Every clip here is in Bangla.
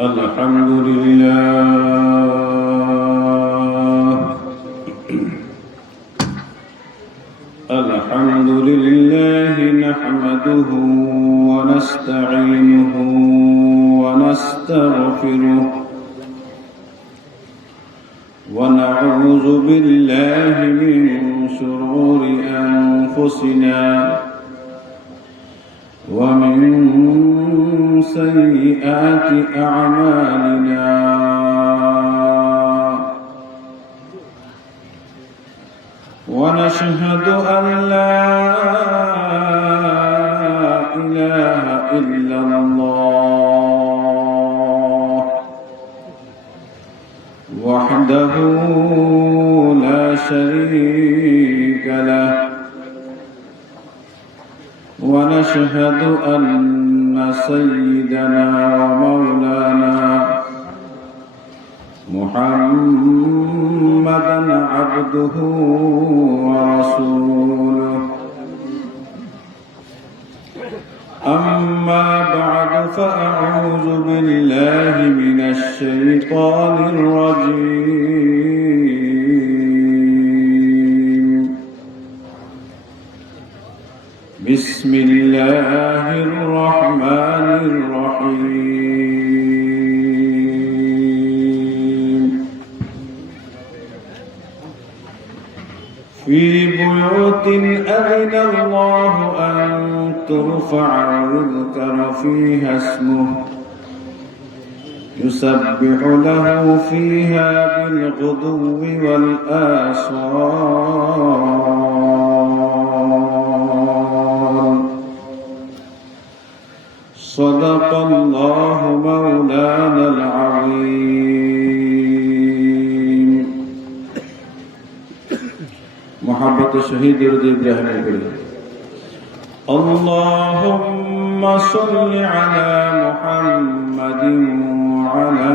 الحمد لله الحمد لله نحمده ونستعينه ونستغفره ونعوذ بالله من شرور أنفسنا ومن سيئات أعمالنا ونشهد أن لا إله إلا الله وحده لا شريك له ونشهد أن سيدنا ومولانا محمدا عبده ورسوله أما بعد فأعوذ بالله من الشيطان الرجيم بسم الله الرحمن الرحيم في بيوت أذن الله أن ترفع ويذكر فيها اسمه يسبح له فيها بالغدو والآصال صدق الله مولانا العظيم محبت شهيد رضي إبراهيم الكريم اللهم صل على محمد وعلى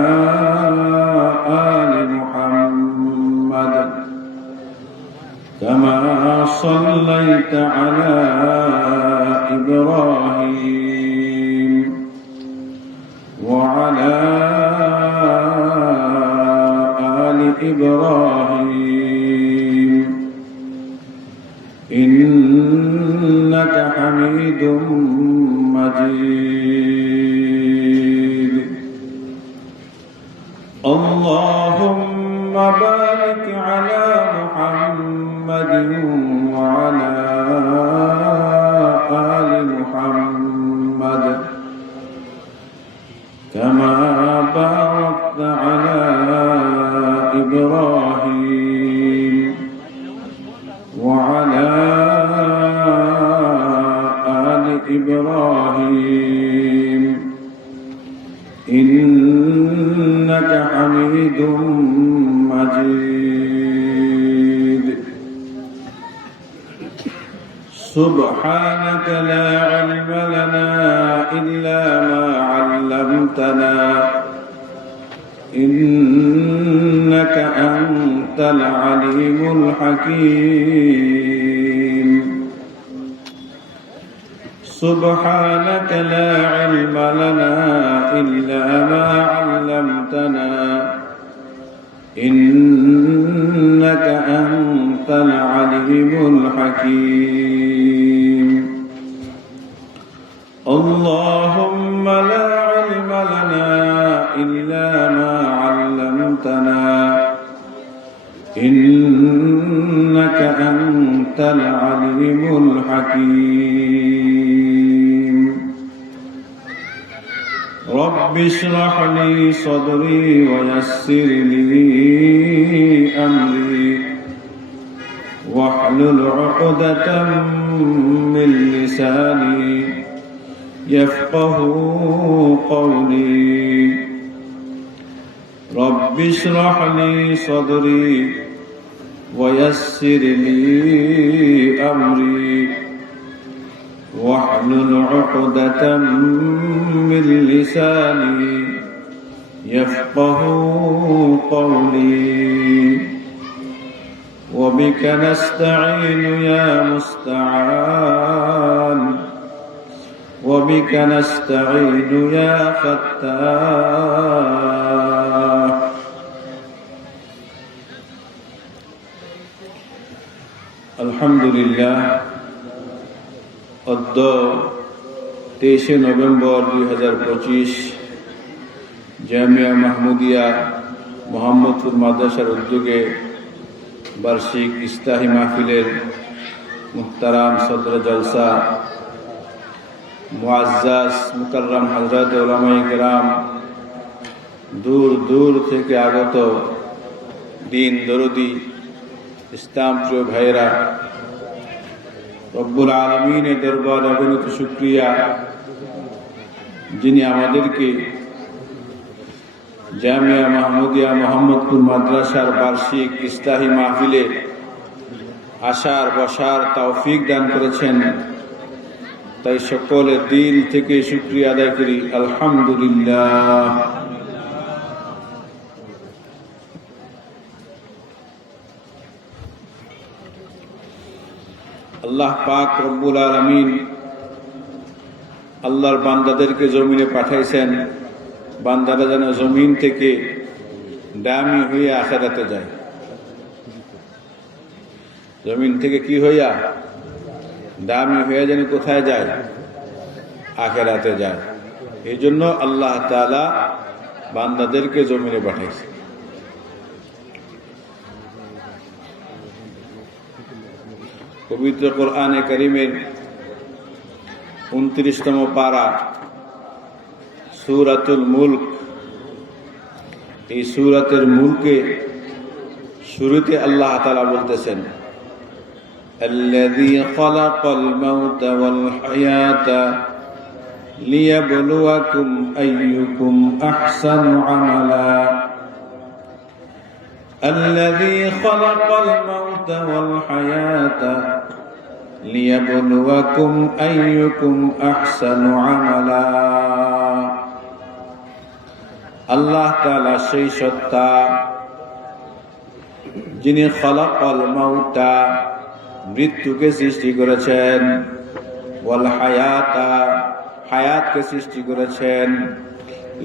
آل محمد كما صليت على إبراهيم وعلى آل إبراهيم إنك حميد مجيد اللهم بارك على محمد وعلى آل محمد كما باركت على إبراهيم وعلى آل إبراهيم إنك حميد مجيد سبحانك لا علم لنا إلا ما علمتنا إنك أنت العليم الحكيم سبحانك لا علم لنا إلا ما علمتنا إنك أنت العليم الحكيم اللهم لا علم لنا إلا ما علمتنا إنك أنت العليم الحكيم رب اشرح لي صدري ويسر لي أمري واحلل عقدة من لساني يفقه قولي رب اشرح لي صدري ويسر لي أمري واحلل عقدة من لساني يفقه قولي وبك نستعين يا مستعان وبك نستعين يا فتان আলহামদুলিল্লাহ অদ্য 23 নভেম্বর 2025 জামিয়া মাহমুদিয়া মোহাম্মদপুর মাদ্রাসার উদ্যোগে বার্ষিক ইস্তাহি মাহফিলের মুহতারাম সদর জলসা মুআজ্জাজ মুকাররম হযরত উলামায়ে কেরাম, দূর দূর থেকে আগত দিন দরদি ইসলাম প্রিয় ভাইয়েরা, রব্বুল আলামিনের দরবারে অগণিত শুকরিয়া যিনি আমাদেরকে জামিয়া মাহমুদিয়া মোহাম্মদপুর মাদ্রাসার বার্ষিক ইস্তাহি মাহফিলে আসার বসার তৌফিক দান করেছেন। তাই সকলের দিল থেকে শুকরিয়া আদায় করি, আলহামদুলিল্লাহ। আল্লাহ পাক রব্বুল আলামিন আল্লাহর বান্দাদেরকে জমিনে পাঠাইছেন, বান্দারা যেন জমিন থেকে দামি হয়ে আখিরাতে যায়। জমিন থেকে কি হইয়া দামি হয়ে যেন কোথায় যায়? আখিরাতে যায়। এই জন্য আল্লাহ তাআলা বান্দাদেরকে জমিনে পাঠাইছে। পবিত্র কোরআনে কারীমের 29তম পারা সূরাতুল মুলক, এই সূরাতের মুলকে শুরুতে আল্লাহ তাআলা বলতেছেন, আল্লাযী খালাকাল মাউতা ওয়াল হায়াতা লিয়াবলুয়াকুম আইয়ুকুম আহসানু আমালা। الذي خلق الموت والحياة ليبلوكم أيكم أحسن عملا। আল্লাহ তাআলা সেই সত্তা যিনি খলাকাল মাউতা মৃত্যুকে সৃষ্টি করেছেন, ওয়াল হায়াতা হায়াতকে সৃষ্টি করেছেন,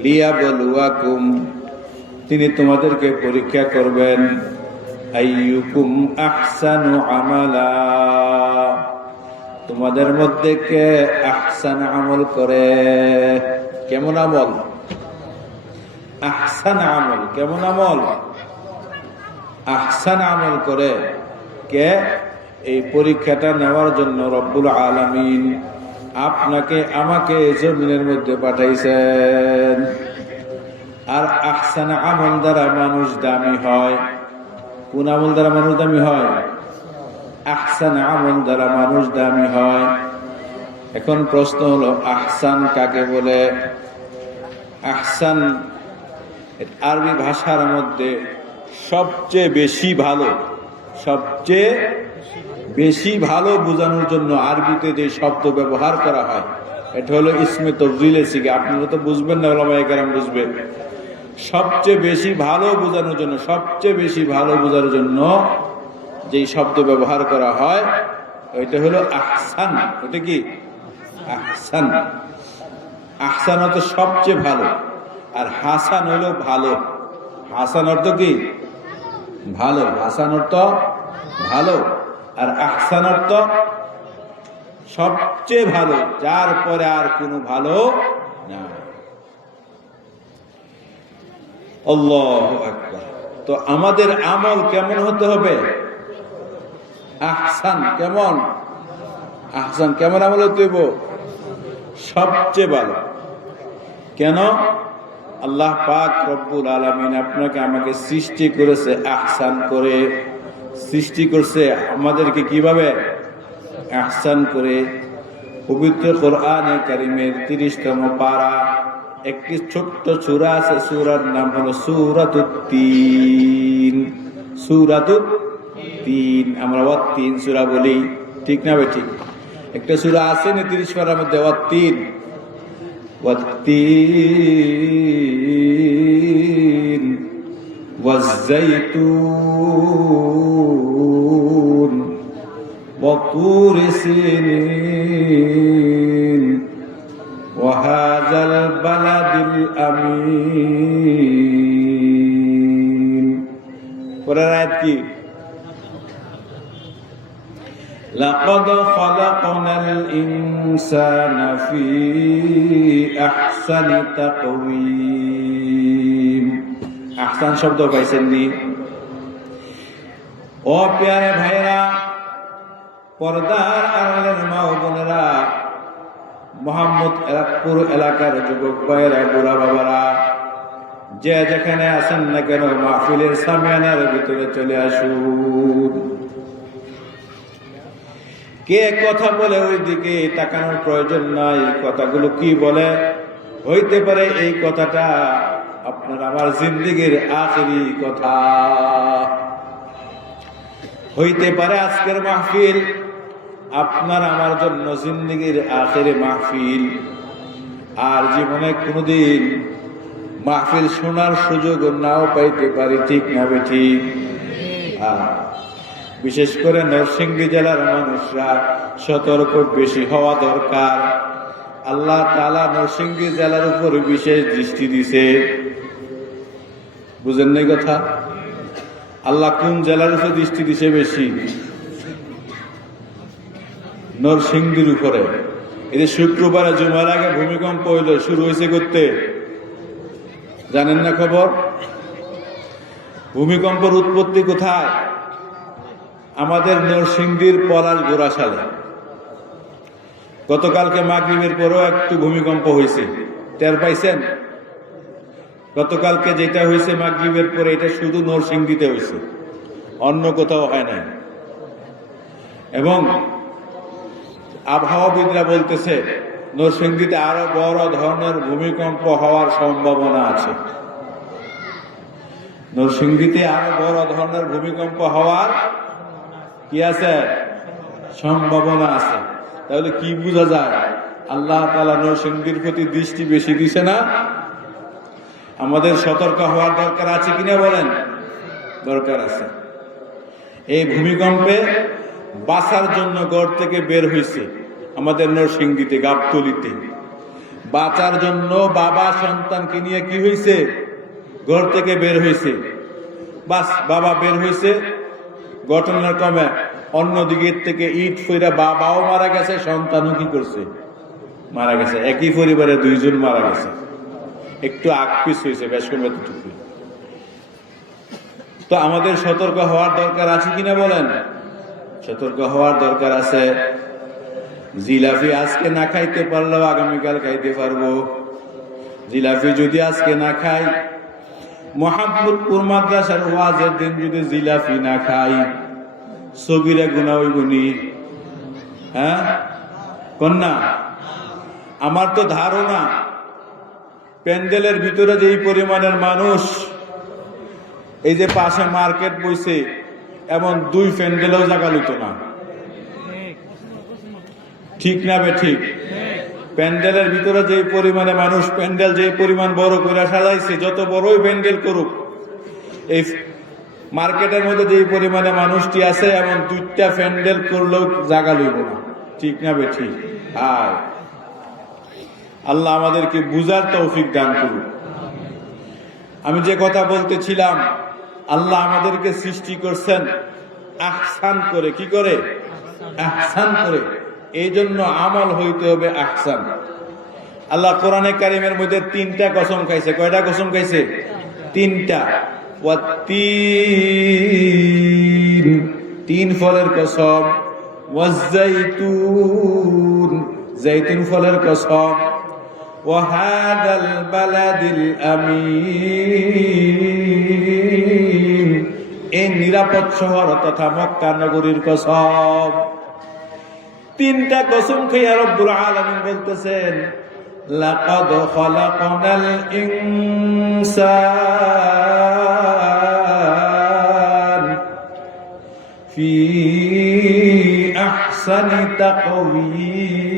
লিয়াবলুয়াকুম তিনি তোমাদেরকে পরীক্ষা করবেন, আইয়ুকুম আহসানু আমালা তোমাদের মধ্যে কে আহসান আমল করে। কেমন আমল? আহসান আমল। কেমন আমল? আহসান আমল করে কে? এই পরীক্ষাটা নেওয়ার জন্য রব্বুল আলামিন আপনাকে আমাকে জমিনের মধ্যে পাঠাইছেন। আর আহসান আমল দ্বারা মানুষ দামি হয়। কোন আমল দ্বারা মানুষ দামি হয়? আহসান আমল দ্বারা মানুষ দামি হয়। এখন প্রশ্ন হলো, আহসান কাকে বলে? আহসান আরবি ভাষার মধ্যে সবচেয়ে বেশি ভালো, সবচেয়ে বেশি ভালো বোঝানোর জন্য আরবিতে যে শব্দ ব্যবহার করা হয় এটা হলো ইসমে তফজিলে সিগা। আপনারা তো বুঝবেন না, উলামায়ে কেরাম বুঝবেন। সবচেয়ে বেশি ভালো বোঝানোর জন্য, সবচেয়ে বেশি ভালো বোঝানোর জন্য যেই শব্দ ব্যবহার করা হয় ওইটা হলো আহসান। ওটা কি? আহসান। আহসান অর্থ সবচেয়ে ভালো, আর হাসান হলো ভালো। হাসান অর্থ কি? ভালো। হাসান অর্থ ভালো, আর আহসান অর্থ সবচেয়ে ভালো, যার পরে আর কোনো ভালো না। আল্লাহু আকবার। তো আমাদের আমল কেমন হতে হবে? আহসান। কেমন? আহসান। কেমন আমল হতে হবে? সবচেয়ে ভালো। কেন? আল্লাহ পাক রব্বুল আলামিন আপনাকে আমাকে সৃষ্টি করেছে আহসান করে। সৃষ্টি করছে আমাদেরকে কিভাবে? আহসান করে। পবিত্র কোরআনে কারীমের 30তম পারা একটি ছোট্ট সূরা আছে, সূরার নাম হলো সূরাতুত তিন। সূরাতুত তিন, আমরা ওয়াত-তিন সূরা বলি, ঠিক না ভাই? ঠিক। একটা সূরা আছে না 30 পারার মধ্যে, ওয়াত-তিন। ওয়াত-তিন ওয়াজ-যাইতুন وطور سينين وهذا البلد الأمين। পরের আয়াত কি? লাকাদ খালাকনাল ইনসানা ফি আহসানি তাকওয়িম। আহসান শব্দ পাইছেন নি? ও প্যারে ভাইরা, পর্দার আড়ালের মা ও বোনেরা, মোহাম্মদপুর এলাকার যুবক ভাইরা, বুড়া বাবারা, যে যেখানে আছেন না কেন মাহফিলের সামিয়ানার ভিতরে চলে আসুন। কে কথা বলে ওই দিকে তাকানোর প্রয়োজন নাই। কথাগুলো কি বলে হইতে পারে এই কথাটা আপনার আমার জিন্দেগির আখেরি কথা হইতে পারে। আজকের মাহফিল আপনার আমার জন্য জিন্দেগির আখেরি মাহফিল। আর জীবনে কোনোদিন মাহফিল শোনার সুযোগ নাও পাইতে পারি, ঠিক না ঠিক? বিশেষ করে নরসিংদী জেলার মানুষরা সতর্ক বেশি হওয়া দরকার। আল্লাহ তাআলা নরসিংদী জেলার উপর বিশেষ দৃষ্টি দিছে। বুঝেন নাই কথা? আল্লাহ কোন জেলার উপর দৃষ্টি দিছে বেশি? নরসিংদীর উপরে। এই শুক্রবারে জুমার আগে ভূমিকম্প হইল, শুরু হয়েছে করতে, জানেন না খবর? ভূমিকম্পের উৎপত্তি কোথায়? আমাদের নরসিংদীর পলাশ গোড়াশালে। গতকালকে মাগরিবের পরেও একটু ভূমিকম্প হয়েছে, টের পাইছেন? গতকালকে যেটা হয়েছে মাগরিবের পরে, এটা শুধু নরসিংদীতে হয়েছে, অন্য কোথাও হয় নাই। এবং আবহাওয়াবিদরা বলতেছে নরসিংদীতে আরো বড় ধরনের ভূমিকম্প হওয়ার সম্ভাবনা আছে। নরসিংদীতে আরো বড় ধরনের ভূমিকম্প হওয়ার কি আছে? সম্ভাবনা আছে। তাহলে কি বোঝা যায়? আল্লাহ তাআলা নরসিংদীর প্রতি দৃষ্টি বেশি দিছে না? আমাদের সতর্ক হওয়ার দরকার আছে কিনা বলেন? দরকার আছে। এই ভূমিকম্পে বাঁচার জন্য ঘর থেকে বের হয়েছে আমাদের নরসিংদীতে, গাবতলীতে। বাঁচার জন্য বাবা সন্তানকে নিয়ে কি হয়েছে? ঘর থেকে বের হয়েছে। বাস, বাবা বের হয়েছে, ঘটনার ক্রমে অন্যদিকের থেকে ইট ফইরা বাবাও মারা গেছে, সন্তানও কি করছে? মারা গেছে। একই পরিবারে দুইজন মারা গেছে। একটু আকপিস হয়েছে, বেশ কম এতটুকু। তো আমাদের সতর্ক হওয়ার দরকার আছে কিনা বলেন? সতর্ক হওয়ার দরকার আছে। জিলাপি আজকে না খাইতে পারলেও আগামীকাল খাইতে পারবো। জিলাপি যদি আজকে না খাই, মোহাম্মদপুর মাদ্রাসার ওয়াজের দিন যদি জিলাপি না খাই, সগীরা গুনাহ হইবনি? হ্যাঁ কন্যা, আমার তো ধারণা প্যান্ডেলের ভিতরে যে পরিমাণের মানুষ, এই যে পাশে মার্কেট বইছে, এমন দুই প্যান্ডেলও জায়গা লইত না, ঠিক না বে ঠিক? প্যান্ডেলের ভিতরে যে পরিমাণে মানুষ, প্যান্ডেল যে পরিমাণ বড় করে সাজাইছে, যত বড়ই প্যান্ডেল করুক, এই মার্কেটের মধ্যে যে পরিমাণে মানুষটি আছে, এমন দুইটা প্যান্ডেল করলেও জায়গা লইব না, ঠিক না বে ঠিক? আর আল্লাহ আমাদেরকে বুঝার তৌফিক দান করুন। আমি যে কথা বলতেছিলাম, আল্লাহ আমাদেরকে সৃষ্টি করছেন আহসান করে। কি করে? আহসান করে। এই জন্য আমল হইতে হবে আহসান। আল্লাহ কোরআনে কারিমের মধ্যে তিনটা কসম খাইছে। কয়টা কসম খাইছে? তিনটা। ওয়াত্তিন, তিন ফলের কসম। ওয়াজ্জাইতুন, জাইতুন ফলের কসম। ওয়াহাদাল বালাদিল আমিন, এই নিরাপদ শহর তথা মক্কা নগরীর কসম। তিনটা কসম খেয়ে রব্বুল আলামিন বলতেছেন, লাকাদ খালাকনাল ইনসান ফি আহসানি তাকওয়িম।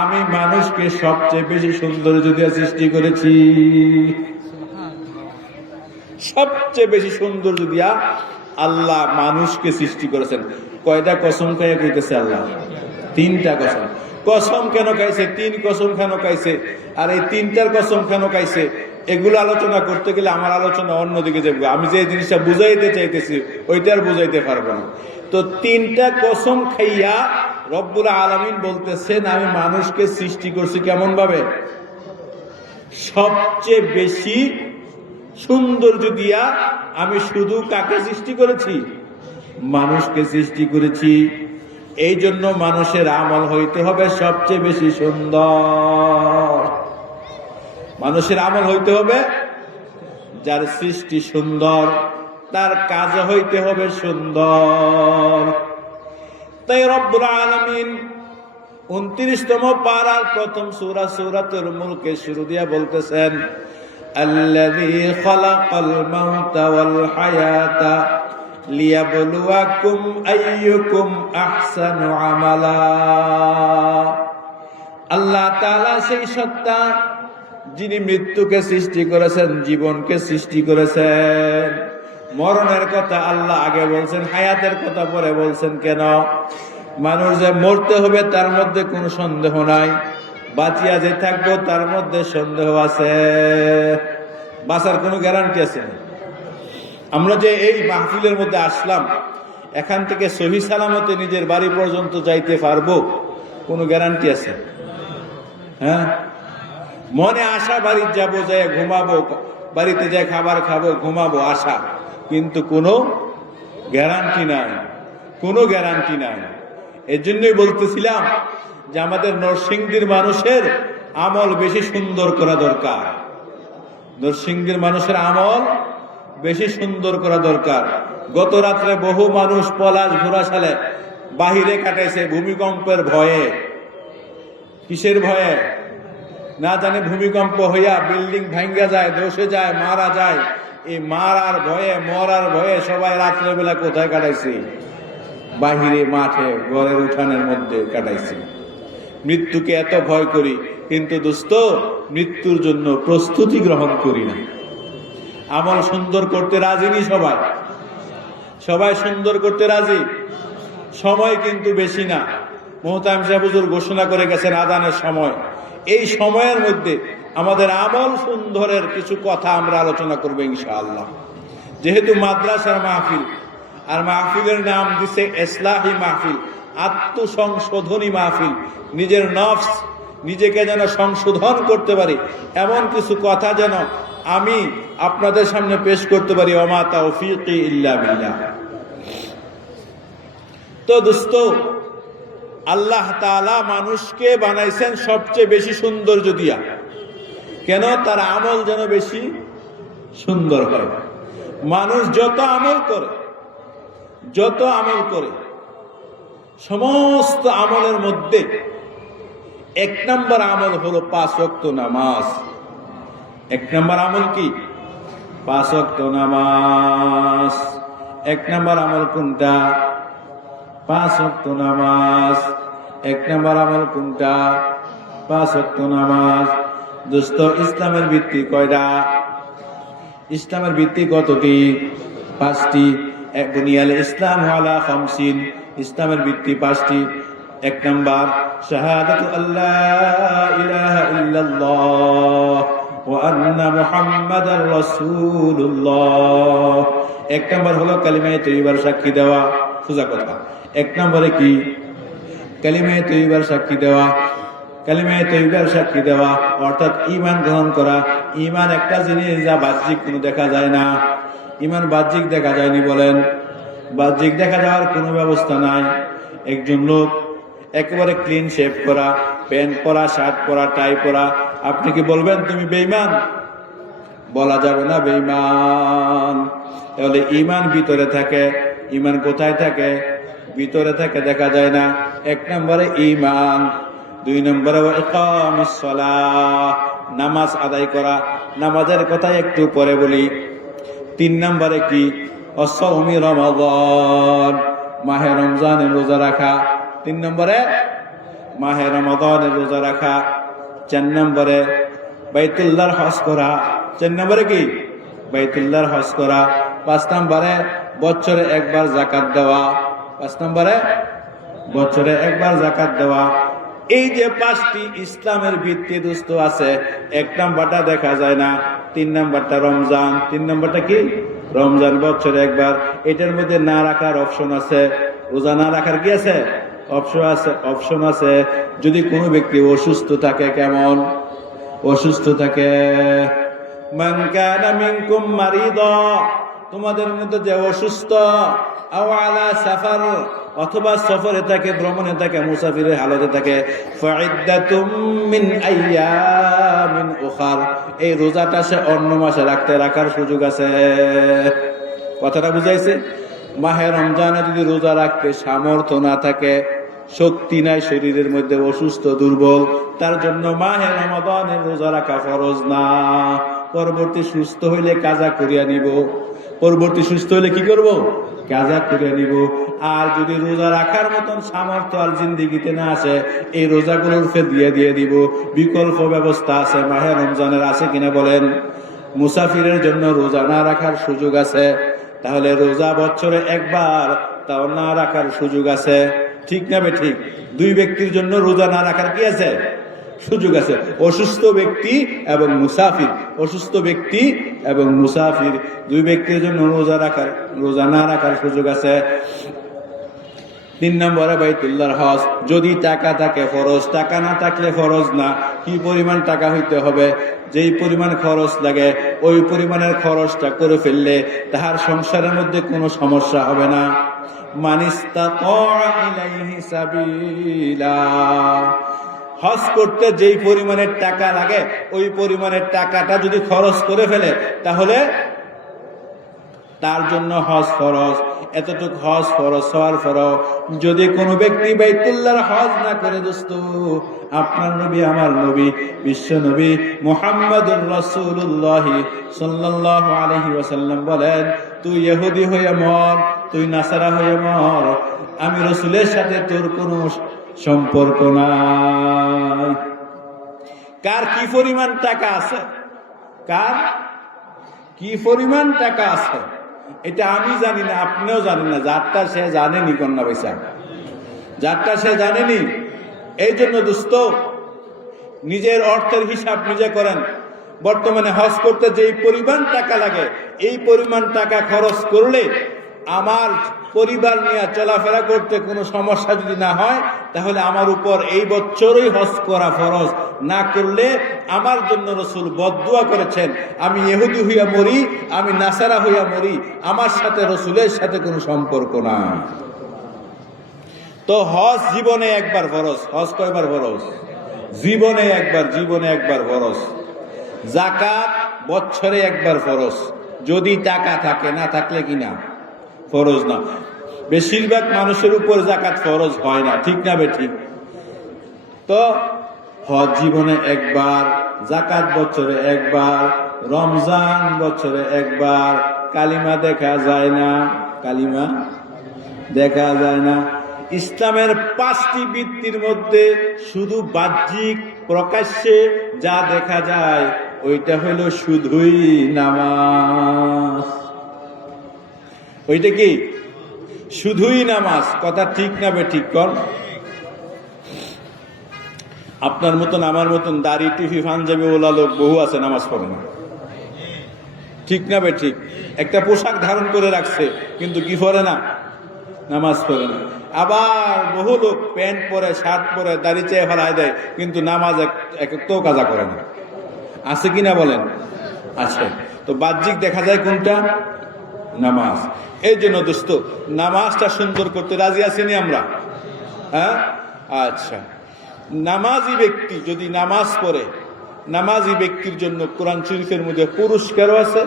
আমি মানুষকে সবচেয়ে বেশি সৌন্দর্য দিয়ে সৃষ্টি করেছি। সবচেয়ে বেশি সৌন্দর্য দিয়া আল্লাহ মানুষকে সৃষ্টি করেছেন। কয়টা কসম খাইয়া কইতেছে আল্লাহ? তিনটা কসম। কসম কেন খাইছে? তিন কসম কেন খাইছে? আর এই তিনটার কসম কেন খাইছে? এগুলো আলোচনা করতে গেলে আমার আলোচনা অন্যদিকে যাবে, আমি যে জিনিসটা বুঝাইতে চাইতেছি ওইটা আর বুঝাইতে পারবো না। তো 3টা কসম খাইয়া রব্বুল আলামিন বলতেছেন আমি মানুষকে সৃষ্টি করছি কেমন ভাবে? সবচেয়ে বেশি সৌন্দর্য দিয়া। আমি শুধু কাকে সৃষ্টি করেছি? মানুষকে সৃষ্টি করেছি। এই জন্য মানুষের আমল হইতে হবে সবচেয়ে বেশি সুন্দর। মানুষের আমল হইতে হবে যার সৃষ্টি সুন্দর, তার কাজ হইতে হবে সুন্দর। তাই রব্বুল আলামিন 29তম পারার প্রথম সূরা সূরাতুল মুলকে শুরু দিয়া বলতেছেন আল্লাযী খালাকাল মাউতা ওয়াল হায়াতা লিয়াবলুয়াকুম আইয়ুকুম আহসানু আমালা। আল্লাহ তাআলা সেই সত্তা যিনি মৃত্যুকে সৃষ্টি করেছেন, জীবনকে সৃষ্টি করেছেন। মরণের কথা আল্লাহ আগে বলছেন, হায়াতের কথা পরে বলছেন। কেন? মানুষ যে মরতে হবে তার মধ্যে কোনো সন্দেহ নাই, বাঁচিয়া যে থাকবো তার মধ্যে সন্দেহ আছে। বাঁচার কোনো গ্যারান্টি আছে না। আমরা যে এই মাহফিলের মধ্যে আসলাম, এখান থেকে সহি সালামতে নিজের বাড়ি পর্যন্ত যাইতে পারবো, কোনো গ্যারান্টি আছে? হ্যাঁ, মনে আশা বাড়িতে যাবো, যাই ঘুমাবো, বাড়িতে যাই খাবার খাবো, ঘুমাবো, আশা, কিন্তু কোনো গ্যারান্টি নাই, কোনো গ্যারান্টি নাই। এর জন্যই বলতেছিলাম যে আমাদের নরসিংদীর মানুষের আমল বেশি সুন্দর করা দরকার। নরসিংদীর মানুষের আমল বেশি সুন্দর করা দরকার। গত রাত্রে বহু মানুষ পলাশ ঘোড়াশালে বাহিরে কাটাইছে ভূমিকম্পের ভয়ে। কিসের ভয়ে? না জানে ভূমিকম্প হইয়া বিল্ডিং ভাঙ্গা যায়, ধসে যায়, মারা যায়। এই মারার ভয়ে, মরার ভয়ে সবাই রাত্রেবেলা কোথায় কাটাইছে? বাহিরে, মাঠে, ঘরের উঠানের মধ্যে কাটাইছে। মৃত্যুকে এত ভয় করি, কিন্তু দোস্ত মৃত্যুর জন্য প্রস্তুতি গ্রহণ করি না। আমল সুন্দর করতে রাজি নি সবাই, সবাই সুন্দর করতে রাজি। সময় কিন্তু বেশি না। মুহতামিম সাহেব হুজুর ঘোষণা করে গেছেন আযানের সময়। এই সময়ের মধ্যে আমাদের আমল সুন্দরের কিছু কথা আমরা আলোচনা করবো ইনশাআল্লাহ। যেহেতু মাদ্রাসার মাহফিল, আর মাহফিলের নাম দিছে ইসলাহি মাহফিল, আত্মসংশোধনী মাহফিল। নিজের নফস, নিজেকে যেন সংশোধন করতে পারি এমন কিছু কথা যেন আমি আপনাদের সামনে পেশ করতে পারি। ওমা তাওফীকি ইল্লা বিল্লাহ। তো দোস্ত, আল্লাহ তাআলা মানুষকে বানাইছেন সবচেয়ে বেশি সৌন্দর্য দিয়া। কেন? তার আমল যেন বেশি সুন্দর হয়। মানুষ যত আমল করে, সমস্ত আমলের মধ্যে 1 নম্বর আমল হলো 5 ওয়াক্ত নামাজ। 1 নম্বর আমল কি? 5 ওয়াক্ত নামাজ। 1 নম্বর আমল কোনটা? 5 ওয়াক্ত নামাজ। 1 নম্বর আমল কোনটা? 5 ওয়াক্ত নামাজ। দোস্ত, ইসলামের ভিত্তি কয়টা? ইসলামের ভিত্তি কতটি? 5টি। বুনিয়াল ইসলাম আলা 50। ইসলামের ভিত্তি 5টি। 1 নম্বর শাহাদাতু আল্লাহ ইলাহা ইল্লাল্লাহ ওয়া আন্না মুহাম্মাদার রাসূলুল্লাহ। 1 নম্বর হলো কালিমায়ে তয়্যিবার সাক্ষী দেওয়া। সোজা কথা। 1 নম্বরে কি? কালিমায়ে তয়্যিবার সাক্ষী দেওয়া। কালিমায়ে তয়্যিবার সাক্ষী দেওয়া অর্থাৎ ঈমান গ্রহণ করা। ঈমান একটা জিনিস যা বাহ্যিক কোনো দেখা যায় না। ঈমান বাহ্যিক দেখা যায়নি বলেন? বাহ্যিক দেখা যাওয়ার কোনো ব্যবস্থা নাই। একজন লোক একেবারে ক্লিন শেভ করা, প্যান্ট পরা, শার্ট পরা, টাই পরা, আপনি কি বলবেন তুমি বেঈমান? বলা যাবে না বেঈমান। তাহলে ঈমান ভিতরে থাকে। ঈমান কোথায় থাকে? ভিতরে থাকে, দেখা যায় না। 1 নম্বরে ঈমান। 2 নম্বরে ইকামিস সালাহ, নামাজ আদায় করা। নামাজের কথা একটু পরে বলি। 3 নম্বরে কি? অসৌমি রমাদান, মাহে রমজানের রোজা রাখা। 3 নম্বরে মাহে রমাদানের রোজা রাখা। 4 নম্বরে বাইতুল্লাহর হজ করা। 4 নম্বরে কি? বাইতুল্লাহর হজ করা। 5 নম্বরে বছরে 1 বার যাকাত দেওয়া। 5 নম্বরে বছরে 1 বার যাকাত দেওয়া। এই যে 5টি ইসলামের ভিত্তি দোস্ত আছে, 1 নাম্বারটা দেখা যায় না, 3 নাম্বারটা রমজান। 3 নাম্বারটা কি? রমজান বছরে একবার। এটার মধ্যে না রাখার অপশন আছে, রোজা না রাখার কি আছে? অপশন আছে। যদি কোনো ব্যক্তি অসুস্থ থাকে, কেমন অসুস্থ থাকে, মান কানা মিনকুম মারিদা, তোমাদের মধ্যে যে অসুস্থ, আও আলা সাফার, অথবা সফরে থাকে, ভ্রমণে থাকে, মুসাফিরের হালতে থাকে, ফাইদ্দাতুম মিন আইয়ামিন উখার, এই রোজাটা সে অন্য মাসে রাখার সুযোগ আছে। কথাটা বুঝাইছে? মাহে রমজানে যদি রোজা রাখতে সামর্থ্য না থাকে, শক্তি নাই শরীরের মধ্যে, অসুস্থ দুর্বল, তার জন্য মাহে রমাদানের রোজা রাখা ফরজ না। পরবর্তী সুস্থ হইলে কাজা করিয়া নিব, পরবর্তী সুস্থ হইলে কি করব? কাজা করিয়া নিব। আর যদি রোজা রাখার মতন সামর্থ্য আর জিন্দিগিতে না আসে, এই রোজাগুলোর ফের দিয়ে দিব। বিকল্প ব্যবস্থা আছে মাহে রমজানের, আছে কিনা বলেন? মুসাফিরের জন্য রোজা না রাখার সুযোগ আছে। তাহলে রোজা বছরে একবার, তাও না রাখার সুযোগ আছে। ঠিক না বে ঠিক? 2 ব্যক্তির জন্য রোজা না রাখার কি আছে? সুযোগ আছে। অসুস্থ ব্যক্তি এবং মুসাফির, অসুস্থ ব্যক্তি এবং মুসাফির 2 ব্যক্তির জন্য রোজা না রাখার সুযোগ আছে। 3 নম্বরে বাইতুল্লাহর হজ, যদি টাকা থাকে ফরজ, টাকা না থাকলে ফরজ না। কি পরিমাণ টাকা হইতে হবে? যেই পরিমাণ খরচ লাগে ওই পরিমাণের খরচটা করে ফেললে তাহার সংসারের মধ্যে কোনো সমস্যা হবে না। মানিস্তাতা ইলাইহি সাবিলা, হজ করতে যেই পরিমাণের টাকা লাগে ওই পরিমাণের টাকাটা যদি খরচ করে ফেলে, তাহলে তার জন্য হজ ফরজ। এতটুকু হজ ফরজ হওয়ার পরও যদি কোনো ব্যক্তি বাইতুল্লাহর হজ না করে, দোস্ত, আপনার নবী, আমার নবী, বিশ্ব নবী মুহাম্মদুর রাসূলুল্লাহ সাল্লাল্লাহু আলাইহি ওয়াসাল্লাম বলেন, তুই ইহুদি হয়ে মর, তুই নাসারা হয়ে মর, আমি রাসূলের সাথে তোর কোনো সম্পর্ক নাই। কার কি পরিমাণ টাকা আছে, কার কি পরিমাণ টাকা আছে, এটা আমি জানি না, আপনিও জানেন না। যারটা সে জানেনি, কন্যা পয়সা, যারটা সে জানেনি। এই জন্য দোস্ত, নিজের অর্থের হিসাব নিজে করেন। বর্তমানে হজ করতে যেই পরিমাণ টাকা লাগে, এই পরিমাণ টাকা খরচ করলে আমার পরিবার নিয়ে চলাফেরা করতে কোনো সমস্যা যদি না হয়, তাহলে আমার উপর এই বছরই হজ করা ফরজ। না করলে আমার জন্য রাসূল বদদুয়া করেছেন, আমি ইহুদি হইয়া মরি, আমি নাসারা হইয়া মরি, আমার সাথে রাসূলের সাথে কোনো সম্পর্ক নাই। তো হজ জীবনে একবার ফরজ। হজ কয়বার ফরজ? জীবনে একবার ফরজ। যাকাত বছরে একবার ফরজ, যদি টাকা থাকে, না থাকলে কিনা ফরজ না। বেশিরভাগ মানুষের উপর যাকাত ফরজ হয় না, ঠিক না বে ঠিক? তো হজ জীবনে একবার, যাকাত বছরে একবার, রমজান বছরে একবার। কালিমা দেখা যায় না, কালিমা দেখা যায় না। ইসলামের 5টি ভিত্তির মধ্যে শুধু বাহ্যিক প্রকাশ্যে যা দেখা যায় ওইটা হলো শুধুই নামাজ। ওইটা কি? শুধুই নামাজ। কথা ঠিক না বে ঠিক? কর। আপনার মতন আমার মতন দাড়ি টুপি পাঞ্জাবি ওলা লোক বহু আছে, নামাজ পড়ে না, ঠিক না বে ঠিক? একটা পোশাক ধারণ করে রাখছে কিন্তু কি পড়ে না? নামাজ পড়ে না। আবার বহু লোক প্যান্ট পরে, শার্ট পরে, দাড়ি চেয়ে ফেলায় দেয়, কিন্তু নামাজ একটু কাজা করে না। আছে কিনা বলেন? আছে। তো বাহ্যিক দেখা যায় কোনটা? নামাজ। এই জন্য দোস্ত, নামাজটা সুন্দর করতে রাজি আছিনি আমরা? হ্যাঁ, আচ্ছা। নামাজি ব্যক্তি যদি নামাজ পড়ে, নামাজি ব্যক্তির জন্য কোরআন শরীফের মধ্যে পুরস্কারও আছে।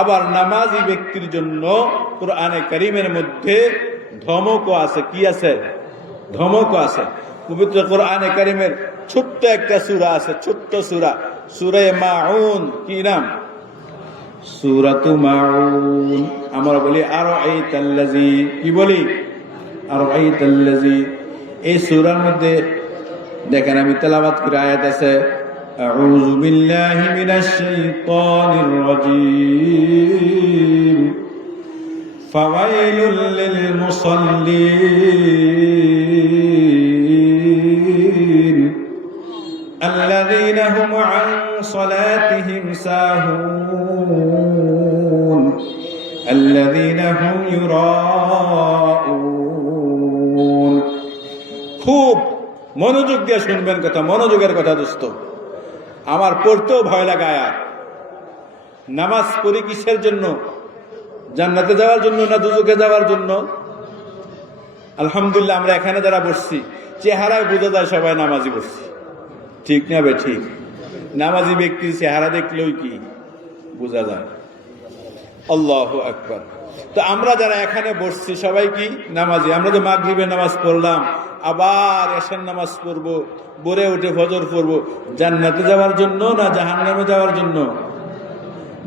আবার নামাজি ব্যক্তির জন্য কোরআনে কারীমের মধ্যে ধমকও আছে। কি আছে? ধমকও আছে। পবিত্র কোরআনে কারীমের ছোট্ট একটা সূরা আছে, ছোট্ট সূরা, সূরা মাউন। কি নাম? সূরাতু মাউন। আমরা বলি আরাআইতাল্লাযী, কি বলি? আরাআইতাল্লাযী। এই সূরার মধ্যে দেখেন, আমি তেলাওয়াত করে আয়াত আছে, আউযু বিল্লাহি মিনাশ শাইতানির রাজীম, ফাওয়াইলুল লিল মুসাল্লিন, صلاتهم ساهون الذين هم يراءون খুব মনোযোগ দিয়ে শুনবেন কথা, মনোযোগের কথা দোস্ত। আমার পড়তেও ভয় লাগে আয়াত। নামাজ পড়ি কিসের জন্য? জান্নাতে যাওয়ার জন্য না দুজকে যাওয়ার জন্য? আলহামদুলিল্লাহ আমরা এখানে যারা বসছি চেহারায় বোঝা যায় সবাই নামাজি বসছি, ঠিক না বে ঠিক? নামাজি ব্যক্তির চেহারা দেখলেও কি বোঝা যায়। আল্লাহু আকবার। তো আমরা যারা এখানে বসছি সবাই কি নামাজি? আমরা তো মাগরিবের নামাজ পড়লাম, আবার এশার নামাজ পড়বো, ভোরে উঠে ফজর পড়বো, জান্নাতে যাওয়ার জন্য না জাহান্নামে যাওয়ার জন্য?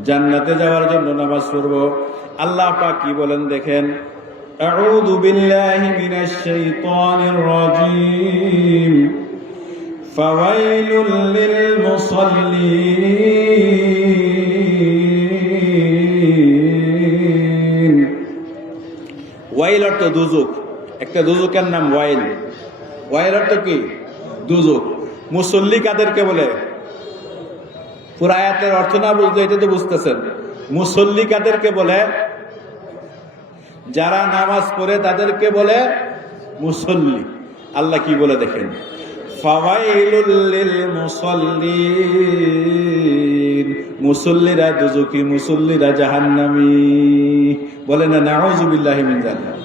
জান্নাতে যাওয়ার জন্য নামাজ পড়বো। আল্লাহ পাক কি বলেন দেখেন, আউযু বিল্লাহি মিনাশ শাইতানির রাজীম ফাওয়াইলুল লিল মুসাল্লিন। ওয়াইল অর্থ দুজক, একটা দুজকের নাম ওয়াইল। ওয়াইল অর্থ কি? দুজক। মুসল্লি কাদেরকে বলে? পুরো আয়াতের অর্থ না বুঝলে এটা তো বুঝতেছেন। মুসল্লি কাদেরকে বলে? যারা নামাজ পড়ে তাদেরকে বলে মুসল্লি। আল্লাহ কি বলে দেখেন, ফাওয়াইলুল লিল মুসাল্লিন, মুসল্লিরা দুজকি, মুসল্লিরা জাহান্নামী। বলে না নাউযু বিল্লাহি মিন যালিক।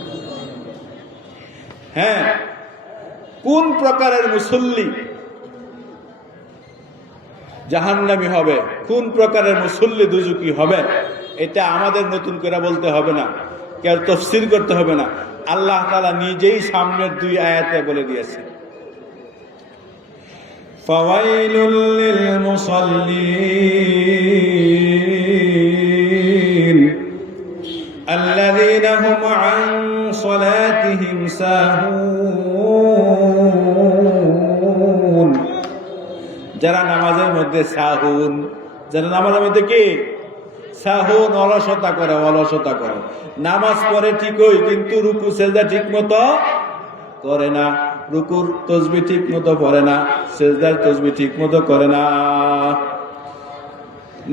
হ্যাঁ, কোন প্রকারের মুসল্লি জাহান্নামী হবে, কোন প্রকারের মুসল্লি দুজকি হবে, এটা আমাদের নতুন করে বলতে হবে না, কেউ তাফসীর করতে হবে না। আল্লাহ তাআলা নিজেই সামনের দুই আয়াতে বলে দিয়েছে, ফাওয়াইলুল লিল মুসাল্লিন আল্লাযীনা হুম আন সালাতিহিম সাহুন। যারা নামাজের মধ্যে সাহুন, যারা নামাজের মধ্যে কি সাহুন, অলসতা করে, অলসতা করে। নামাজ পড়ে ঠিকই, কিন্তু রুকু সেজদা ঠিক মতো করে না, রুকুর তাসবিহ ঠিক মতো পড়ে না, সেজদার তাসবিহ ঠিক মতো করে না।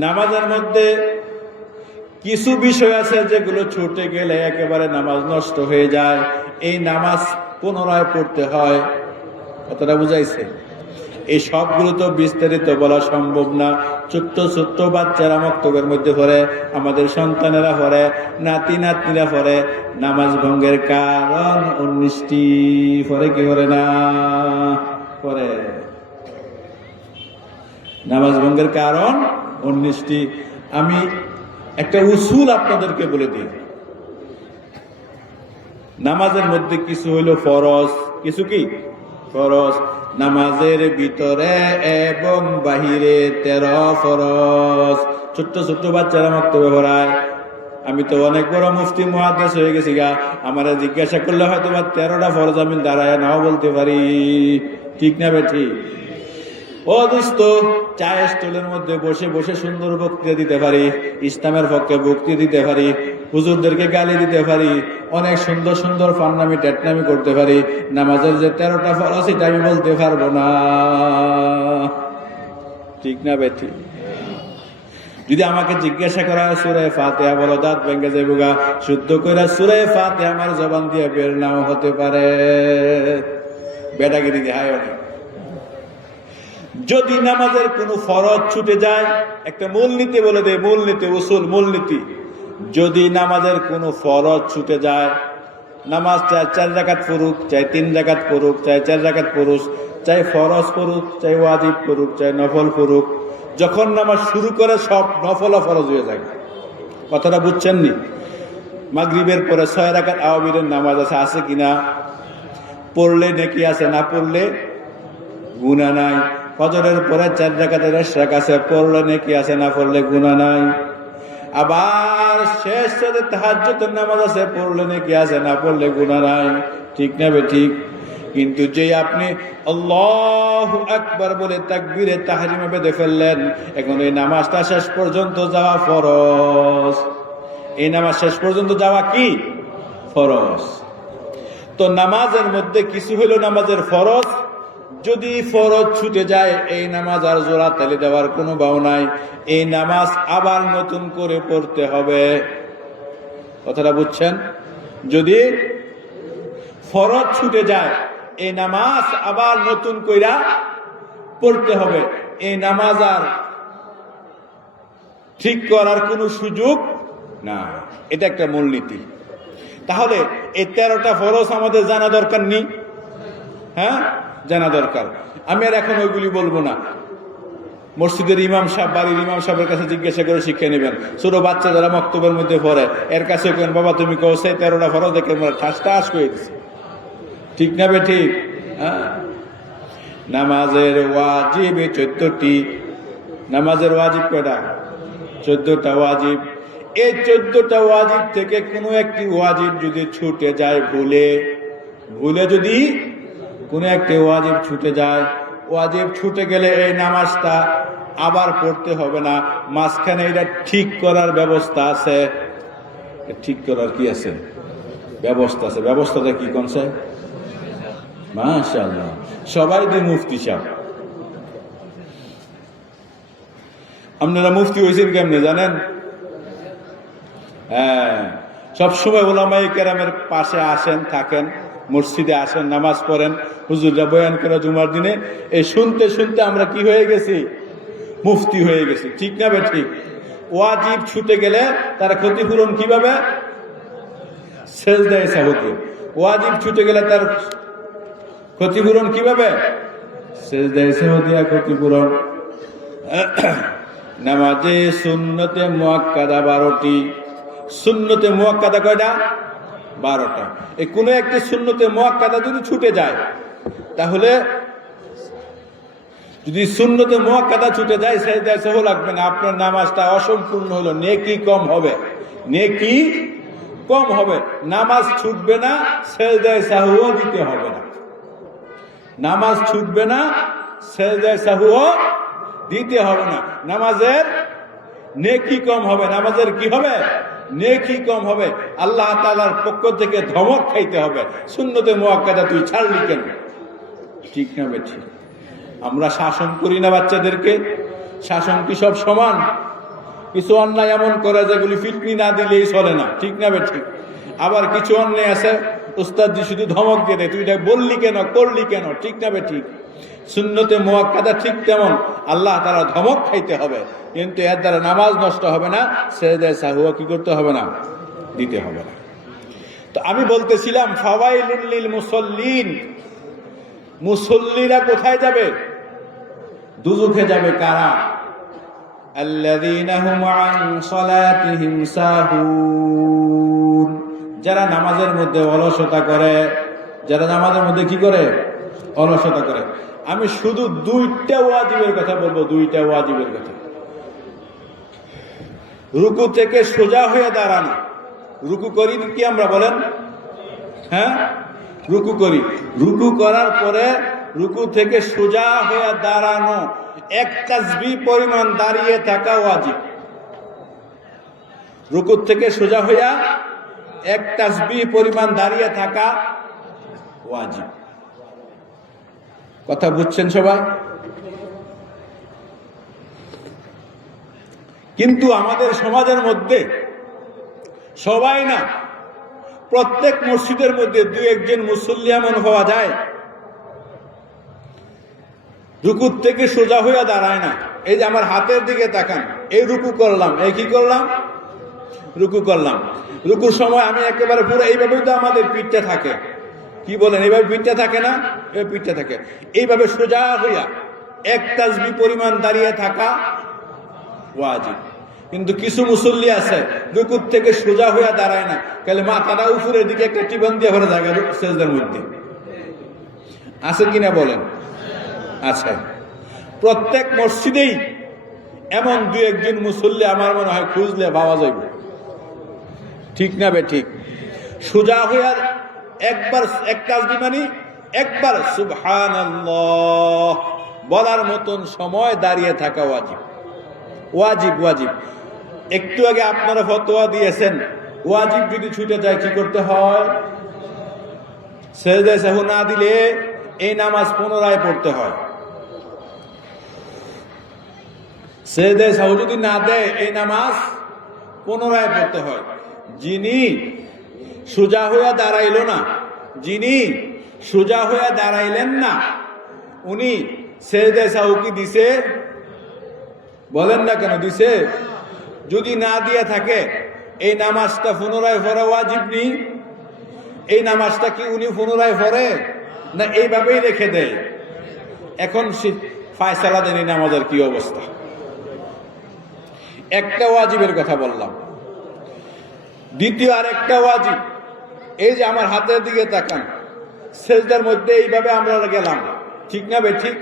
নামাজের মধ্যে কিছু বিষয় আছে যেগুলো ছুটে গেলে একেবারে নামাজ নষ্ট হয়ে যায়, এই নামাজ পুনরায় পড়তে হয়। কতটা বুঝাইছে? এই সবগুলো তো বিস্তারিত বলা সম্ভব না। ছোট্ট ছোট্ট বাচ্চারা মক্তবের মধ্যে পড়ে, আমাদের সন্তানেরা পড়ে, নাতি নাতনিরা পড়ে। নামাজ ভঙ্গের কারণ 19টি পড়ে কি করে না? পড়ে। নামাজ ভঙ্গের কারণ 19টি। আমি একটা উসুল আপনাদেরকে বলে দিই। নামাজের মধ্যে কিছু হইল ফরজ, কিছু কি ফরজ। নামাজের ভিতরে এবং বাহিরে 13 ফরজ। ছোট্ট ছোট্ট বাচ্চারা মক্তবে পড়ায়। আমি তো অনেক বড় মুফতি মুহাদ্দিস হয়ে গেছি গা, আমারে জিজ্ঞাসা করলে হয়তো বা 13টা ফরজ আমি দাঁড়ায় নাও বলতে পারি, ঠিক না বেঠি? ও দোস্ত, চায়ের স্টলের মধ্যে বসে বসে সুন্দর বক্তৃতা দিতে পারি, ইসলামের পক্ষে বক্তৃতা দিতে পারি, হুজুরদেরকে গালি দিতে পারি, অনেক সুন্দর সুন্দর ফান্নামি টেটনামি করতে পারি। নামাজের যে 13টা ফরজ এটা আমি বলতে পারবো না, ঠিক না বেঠি? যদি আমাকে জিজ্ঞাসা করা হয় সূরা ফাতিহা বলো, দাঁত ভেঙে যাইব গা। শুদ্ধ করে সূরা ফাতিহা আমার জবান দিয়ে বের নাও হতে পারে, বেটাগিরি দেখায় অনেক। যদি নামাজের কোনো ফরজ ছুটে যায়, একটা মূলনীতি বলে দেয়, মূলনীতি, উসুল, মূলনীতি। যদি নামাজের কোনো ফরজ ছুটে যায়, নামাজ চাই 4 রাকাত পড়ুক, চাই 3 রাকাত পড়ুক, চাই 4 রাকাত পড়ুক, চাই ফরজ পড়ুক, চাই ওয়াজিব পড়ুক, চাই নফল পড়ুক, যখন নামাজ শুরু করে সব নফল ফরজ হয়ে যায়। কথাটা বুঝছেন নি? মাগরিবের পরে 6 রাকাত আওয়াবিরের নামাজ আছে কিনা? পড়লে নেকি আছে, না পড়লে গুনাহ নাই। ফজরের পরে 4 রাকাতের ইশরাক আছে, পড়লে নেকি আছে, না পড়লে গুনাহ নাই। আবার শেষ রাতে তাহাজ্জুদের নামাজ আছে, পড়লে নেকি আছে, না পড়লে গুনাহ নাই, ঠিক না বে ঠিক? কিন্তু যে আপনি আল্লাহু আকবার বলে তাকবীরে তাহরিমে বেঁধে ফেললেন, এখন এই নামাজটা শেষ পর্যন্ত যাওয়া ফরজ। এই নামাজ শেষ পর্যন্ত যাওয়া কি ফরজ। তো নামাজের মধ্যে কিছু হইল নামাজের ফরজ, যদি ফরজ ছুটে যায় এই নামাজ আর জোড়া তালি দেওয়ার কোনো ভাও নাই, এই নামাজ আবার নতুন করে পড়তে হবে। কথাটা বুঝছেন? যদি ফরজ ছুটে যায় এই নামাজ আবার নতুন কইরা পড়তে হবে, এই নামাজ আর ঠিক করার কোনো সুযোগ না। এটা একটা মূলনীতি। তাহলে এই 13টা ফরজ আমাদের জানা দরকার নেই? হ্যাঁ, জানা দরকার। আমি আর এখন ওইগুলি বলবো না। মসজিদের ইমাম সাহেব, বাড়ির ইমাম সাহেবের কাছে জিজ্ঞাসা করে শিক্ষা নেবেন। ছোট বাচ্চা যারা মক্তবের মধ্যে পড়ে এর কাছে কেন বাবা তুমি কও সেই 13টা ফরজ দেখে ঠাস ঠাস করে দিচ্ছে। ঠিক না বে ঠিক? হ্যাঁ, নামাজের ওয়াজিব 14টি। নামাজের ওয়াজিব কয়টা? 14টা ওয়াজিব। এই 14টা ওয়াজিব থেকে কোনো একটি ওয়াজিব যদি ছুটে যায়, ভুলে যদি কোনো একটি ওয়াজিব ছুটে যায়, ওয়াজিব ছুটে গেলে এই নামাজটা আবার পড়তে হবে না। মাঝখানে এটা ঠিক করার ব্যবস্থা আছে। ঠিক করার কি আছে? ব্যবস্থা আছে। ব্যবস্থাটা কি কোনছে? মাশাআল্লাহ, সবাই দি মুফতি সাহেব। আপনারা মুফতি হয়েছেন কেমনে জানেন? হ্যাঁ, সবসময় ওলামায়ে কেরামের পাশে আসেন, থাকেন, মসজিদে আসেন, নামাজ পড়েন, হুজুররা বয়ান করে জুমার দিনে। এই শুনতে শুনতে আমরা কি হয়ে গেছি? মুফতি হয়ে গেছি। ঠিক না বে ঠিক? ওয়াজিব ছুটে গেলে তার ক্ষতিপূরণ কিভাবে? সেজদায়ে সাহুতে। ওয়াজিব ছুটে গেলে তার ক্ষতিপূরণ কিভাবে? সেজদায়ে সাহুদিয়া ক্ষতিপূরণ। নামাজে সুন্নতে মুআক্কাদা 12টি। সুন্নতে মুআক্কাদা কয়টা? 12টা। এই কোনো একটি সুন্নতে মুআক্কাদা যদি ছুটে যায়, তাহলে যদি সুন্নতে মুআক্কাদা ছুটে যায় সেজদায়ে সাহু লাগবে না, আপনার নামাজটা অসম্পূর্ণ হলো, নেকি কম হবে। নেকি কম হবে। নামাজ ছুটবে না, সেজদায়ে সাহুও দিতে হবে না। নামাজ ছুটবে না, সেজদায়ে সাহুও দিতে হবে না। নামাজের নেকি কম হবে। নামাজের কি হবে? নেকি কম হবে। আল্লাহ তাআলার পক্ষ থেকে ধমক খাইতে হবে, সুন্নতে মুআক্কাদা তুই ছাড়লি কেন? ঠিক না বেঠি? আমরা শাসন করি না বাচ্চাদেরকে? শাসন কি সব সমান? কিছু অন্যায় এমন করে যেগুলি ফিটনি না দিলেই চলে না। ঠিক না বেঠি? আবার কিছু অন্যায় আছে উস্তাদজি শুধু ধমক দিয়ে দেয়, তুই এটা বললি কেন, করলি কেন? ঠিক না বেঠি? সুন্নতে মুআক্কাদা ঠিক তেমন, আল্লাহ তাআলা ধমক খাইতে হবে, কিন্তু এর দ্বারা নামাজ নষ্ট হবে না, সেজদায়ে সাহুও কি করতে হবে না? দিতে হবে না। তো আমি বলতেছিলাম ফাওয়াইলুল লিল মুসাল্লিন, মুসল্লিরা কোথায় যাবে? দুজখে যাবে। কারা? আল্লাযীনা হুম আন সালাতিহিম সাহুন, যারা নামাজের মধ্যে অলসতা করে। যারা নামাজের মধ্যে কি করে? অলসতা করে। আমি শুধু 2টা ওয়াজিবের কথা বলবো, 2টা ওয়াজিবের কথা। রুকু থেকে সোজা হয়ে দাঁড়ানো। রুকু করি কি আমরা বলেন? হ্যাঁ, রুকু করি। রুকু করার পরে রুকু থেকে সোজা হয়ে দাঁড়ানো, 1 তাসবিহ পরিমাণ দাঁড়িয়ে থাকা ওয়াজিব। রুকু থেকে সোজা হইয়া 1 তাসবিহ পরিমাণ দাঁড়িয়ে থাকা ওয়াজিব। কথা বুঝছেন সবাই? কিন্তু আমাদের সমাজের মধ্যে সবাই না, প্রত্যেক মসজিদের মধ্যে 2-1 মুসল্লি এমন হওয়া যায় রুকুর থেকে সোজা হইয়া দাঁড়ায় না। এই যে আমার হাতের দিকে তাকান, এই রুকু করলাম, এই কি করলাম? রুকু করলাম। রুকুর সময় আমি একেবারে পুরো এইভাবেই তো আমাদের পিঠটা থাকে। কি বলেন? এইভাবে পিঠটা থাকে না? এই পিঠটা থাকে। এইভাবে সোজা হইয়া 1 তাসবিহ পরিমাণ দাঁড়িয়ে থাকা ওয়াজিব। কিন্তু কিছু মুসল্লি আছে রুকুর থেকে সোজা হইয়া দাঁড়ায় না, খালি মাথাটা উপরের দিকে একটা টিপন দিয়ে ভরে জায়গা সেজদার মধ্যে। আছে কিনা বলেন? আচ্ছা, প্রত্যেক মসজিদেই এমন 2-1 মুসল্লি আমার মনে হয় খুঁজলে পাওয়া যাবে। ঠিক না বে ঠিক? সোজা হইয়া একবার 1 তাসবিহ মানে একবার সুবহানাল্লাহ বলার মতন সময় দাঁড়িয়ে থাকা ওয়াজিব। ওয়াজিব ওয়াজিব। একটু আগে আপনারা ফতোয়া দিয়েছেন ওয়াজিব যদি ছুটে যায় কি করতে হয়? সেজদায়ে সাহু না দিলে এই নামাজ পুনরায় পড়তে হয়। সেজদা সাহু যদি না দেয় এই নামাজ পুনরায় পড়তে হয়। যিনি সোজা হইয়া দাঁড়াইল না, যিনি সোজা হইয়া দাঁড়াইলেন না, উনি সেজদা সাহু কি দিছে? বলেন না কেন দিছে? যদি না দিয়ে থাকে এই নামাজটা পুনরায় পড়া ওয়াজিব নেই? এই নামাজটা কি উনি পুনরায় পড়ে না এইভাবেই রেখে দেয়? এখন ফায়সালা দেন এই নামাজের কি অবস্থা। একটা ওয়াজিবের কথা বললাম, দ্বিতীয় আর একটা ওয়াজিব, এই যে আমার হাতের দিকে তাকান, সেজদার মধ্যে এইভাবে আমরা গেলাম, ঠিক না বে ঠিক?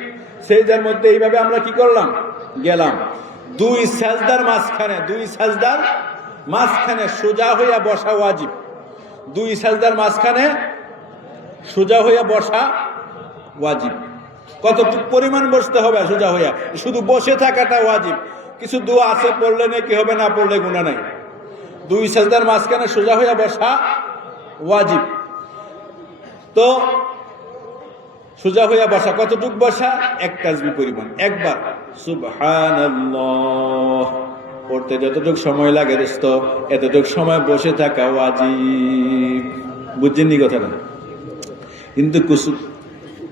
সেজদার মধ্যে এইভাবে আমরা কি করলাম? গেলাম। দুই সাজদার মাঝখানে সোজা হইয়া বসা ওয়াজিব। দুই সাজদার মাঝখানে সোজা হইয়া বসা ওয়াজিব। কতটুকু পরিমাণ বসতে হবে সোজা হইয়া? শুধু বসে থাকাটা ওয়াজিব। কিছু দোয়া আছে, পড়লে নাকি হবে, না পড়লে গুনাহ নাই। দুই সাজদার মাঝখানে সোজা হইয়া বসা ওয়াজিব। তো সোজা হইয়া বসা কতটুক বসা? এক তাসবিহ পরিমাণ, একবার সুবহানাল্লাহ পড়তে যতটুক সময় লাগে দোস্ত, এতটুক সময় বসে থাকা ওয়াজিব। বুঝছেন নি কথাটা? কিন্তু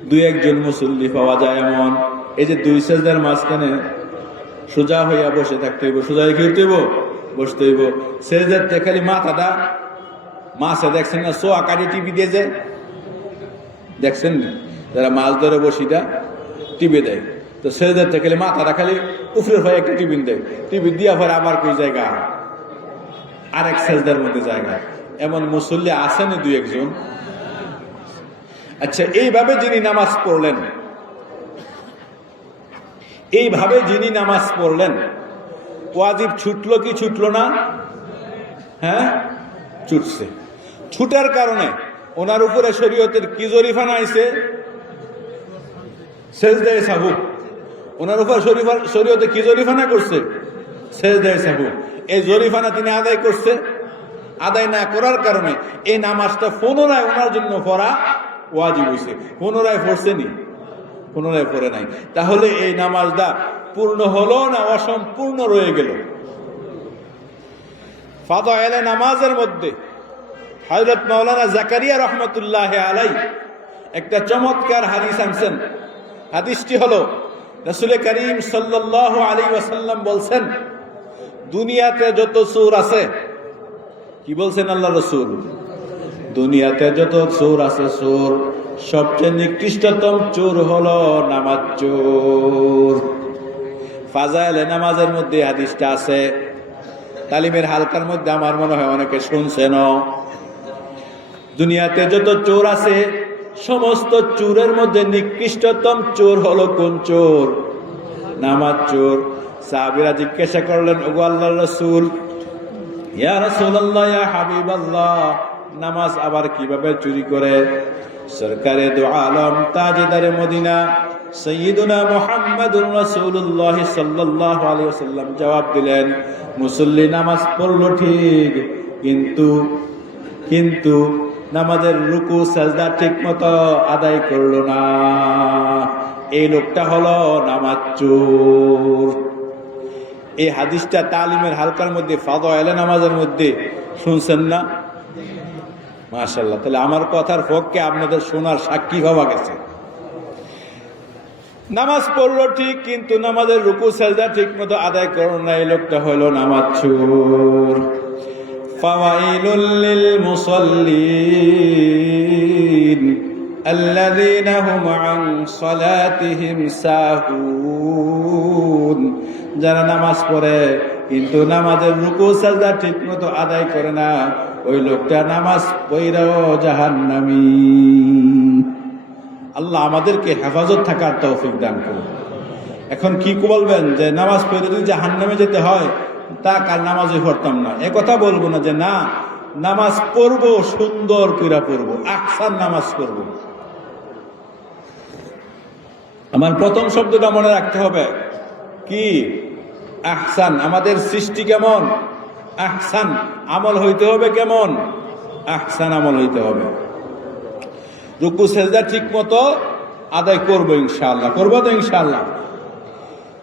দুই একজন মুসল্লি পাওয়া যায় এমন, এই যে দুই সাজদার মাঝখানে সোজা হইয়া বসে থাকতে হইব, সোজা হইতে হইব, বসতে হইব। সেজদাতে খালি মাথাটা মাছে দেখছেন না, সো আকারে টিভি দিয়ে যায়, দেখছেন না? যারা মাছ ধরে বসিটা টিভি দেয়, তো সেজদাতে খালি মাথাটা খালি উপরের ভাই একটা টিফিন দেয়, টিভি দিয়া পরে আবার কই জায়গা আরেক সেজদার মধ্যে জায়গা। এমন মুসল্লি আছেন দুই একজন। আচ্ছা, এইভাবে যিনি নামাজ পড়লেন, এইভাবে যিনি নামাজ পড়লেন, ওয়াজিব ছুটলো কি ছুটলো না? হ্যাঁ, ছুটছে। ছুটার কারণে ওনার উপরে শরীয়তের কি জরিফানা আইছে? সেজদায়ে সাহু। ওনার উপর শরীয়তে কি জরিফানা করছে? সেজদায়ে সাহু। এই জরিফানা তিনি আদায় করছে। আদায় না করার কারণে এই নামাজটা পুনরায় ওনার জন্য পড়া ওয়াজিব হইছে। পুনরায় পড়ছেনি? পুনরায় পড়ে নাই। তাহলে এই নামাজটা পূর্ণ হলো না অসম্পূর্ণ রয়ে গেল? ফাদায়েলে নামাজের মধ্যে হযরত মাওলানা জাকারিয়া রহমাতুল্লাহ আলাইহি একটা চমৎকার হাদিস আনছেন। হাদিসটি হলো, রাসূল করিম সাল্লাল্লাহু আলাইহি ওয়াসাল্লাম বলছেন, দুনিয়াতে যত চোর আছে, কি বলছেন আল্লাহ রাসূল? দুনিয়াতে যত চোর আছে, চোর সবচেয়ে নিকৃষ্টতম চোর হলো নামাজ চোর। ফাজাইলে নামাজের মধ্যে হাদিসটা আছে। তালিমের হালকার মধ্যে আমার মনে হয় অনেকে শুনছেন। দুনিয়াতে যত চোর আছে, সমস্ত চোরের মধ্যে নিকৃষ্টতম চোর হলো কোন চোর? নামাজ চোর। সাহাবীরা জিজ্ঞাসা করলেন, ওগো আল্লাহর রাসূল, ইয়া রাসূলুল্লাহ, ইয়া হাবিবাল্লাহ, নামাজ আবার কিভাবে চুরি করে? সরকারে দু আলম তাজদারে মদিনা সাইয়্যিদুনা মুহাম্মাদুর রাসূলুল্লাহ সাল্লাল্লাহু আলাইহি ওয়াসাল্লাম জবাব দিলেন, মুসল্লি নামাজ পড়লো ঠিক, কিন্তু নামাজের রুকু সাজদা ঠিক মতো আদায় করলো না। এই লোকটা হলো নামাজ চোর। এই হাদিসটা তালিমের হালকার মধ্যে, ফাদায়েলে নামাজের মধ্যে শুনছেন না? মাশাআল্লাহ। তাহলে আমার কথার পক্ষে আপনাদের শোনার সাক্ষী পাওয়া গেছে। নামাজ পড়লো ঠিক, কিন্তু নামাজের রুকু সাজদা ঠিক মতো আদায় করলো না। এই লোকটা হলো নামাজ চোর। ফাওয়াইলুল লিল মুসাল্লিন আল্লাযীনা হুম আন সালাতিহিম সাহুন। যারা নামাজ পড়ে কিন্তু নামাজের রুকু সাজদা ঠিক মতো আদায় করে না, ওই লোকটা নামাজ পড়াও জাহান্নামী। আল্লাহ আমাদেরকে হেফাজত থাকার তৌফিক দান করুন। এখন কি বলবেন যে নামাজ পড়ে যদি জাহান্নামে যেতে হয়, তা কাল নামাজই পড়তাম না, এ কথা বলবো না। যে না, নামাজ পড়বো, সুন্দর করে পড়বো, আহসান নামাজ পড়বো। আমার প্রথম শব্দটা মনে রাখতে হবে কি? আহসান। আমাদের সৃষ্টি কেমন? আহসান। আমল হইতে হবে কেমন? আহসান আমল হইতে হবে। রুকু সেজদা ঠিক মতো আদায় করবো ইনশাআল্লাহ, করবো তো ইনশাআল্লাহ।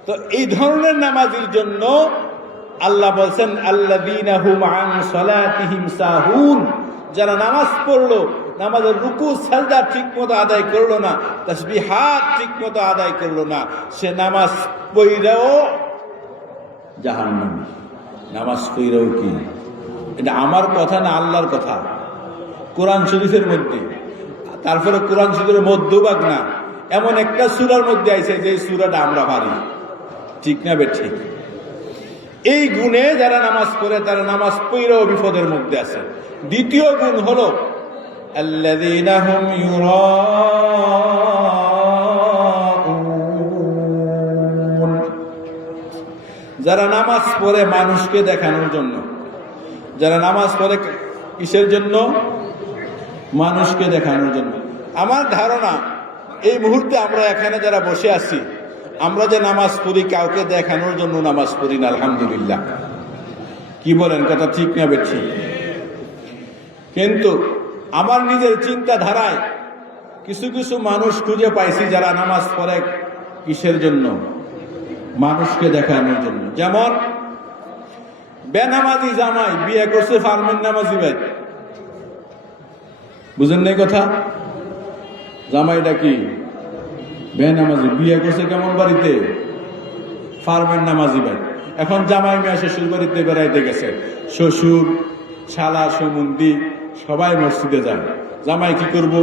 তো এই ধরনের নামাজের জন্য আল্লাহ বলছেন আল্লাযীনা হুম আন সালাতিহিম সাহুন, যারা নামাজ পড়লো, নামাজের রুকু সাজদা ঠিক মতো আদায় করলো না, তাসবিহাত ঠিক মতো আদায় করলো না, সে নামাজ পড়েও জাহান্নামী। নামাজ পড়েও কি? এটা আমার কথা না, আল্লাহর কথা, কোরআন শরীফের মধ্যে। তারপরে কোরআন শরীফের মধ্যভাগ না, এমন একটা সূরার মধ্যে আইছে যে সূরাটা আমরা পারি, ঠিক না বে ঠিক? এই গুণে যারা নামাজ পড়ে তারা নামাজ পড়েও বিপদের মধ্যে আছে। দ্বিতীয় গুণ হলো আল্লাযীনা হুম ইউরাউন, যারা নামাজ পড়ে মানুষকে দেখানোর জন্য। যারা নামাজ পড়ে কিসের জন্য? মানুষকে দেখানোর জন্য। আমার ধারণা এই মুহূর্তে আমরা এখানে যারা বসে আছি, আমরা যে নামাজ পড়ি কাউকে দেখানোর জন্য নামাজ পড়ি না, আলহামদুলিল্লাহ। কি বলেন, কথা ঠিক না বেঠি? কিন্তু আমার নিজের চিন্তাধারায় কিছু কিছু মানুষ খুঁজে পাইছি যারা নামাজ পড়ে কিসের জন্য? মানুষকে দেখানোর জন্য। যেমন বেনামাজি জামাই বিয়ে করছে ফার্মের নামাজি ভাই, বুঝেন নাই কথা? জামাইটা কি বেনামাজি, বিয়ে করছে কেমন বাড়িতে? ফার্মের নামাজি ভাই। এখন জামাই মেয়ে শ্বশুর বাড়িতে বেড়াইতে গেছে, শ্বশুর শালা সমুন্দি সবাই মসজিদে যায়। জামাই কি করব?